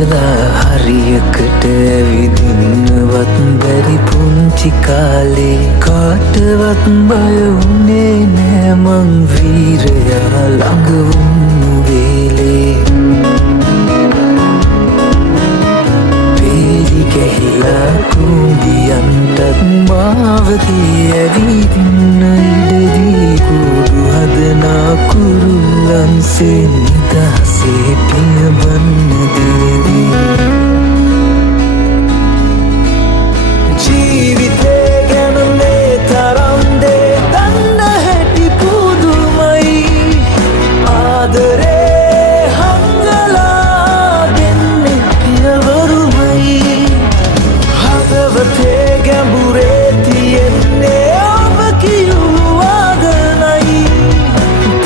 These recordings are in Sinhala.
වෙලා හරියකට ඇවිදින්නවත් බැරි පුංචි කාලේ කාටවත් බය වුණේ නෑ මං වීරයා ළඟ වුණු වෙලේ පෙරි ගැහිලා කුඹියන්ටත් මාවතේ ඇවිදින්න ඉඩදී කුඩු හදනා කුරුල්ලන්සේ නිදහසේ පියවන්න දේවී ජීවිතේ ගැන මේ තරම් දේ දන්න හැටි පුදුමයි ආදරේ හංගලා දෙන්නේ පියවරුමයි හදවතේ ගැඹුරේ තියෙන්නේ ඔබ කියූ ආදනයි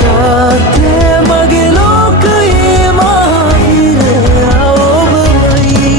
තාත්තේ මගේ ලෝකයේ මහිරයා ඔබමයි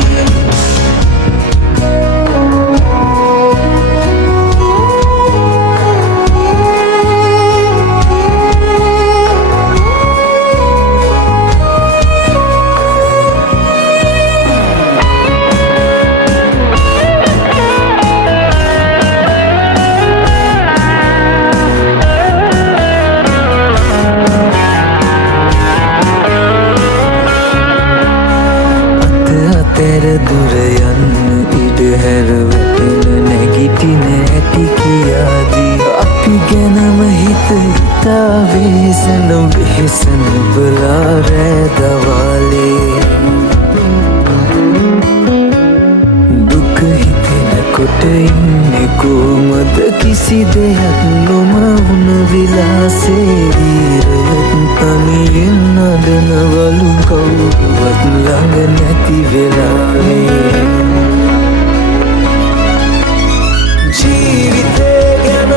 අතර දුර යන්න ඉඩ හැර වැටෙන නැගිටින ඇති කියාදී අපි ගැනම හිත හිතා වෙහෙසන වෙහෙසන බලා රෑ දවාලේ දුක හිතෙනකොට ඉන්නේ කොහමද කිසි දෙයක් නොමවුන විලාසේ වීරවත් තනියෙන් නඩනවලු කවුරුවත් ළඟ නැති වෙලාවේ ජීවිතේ ගැන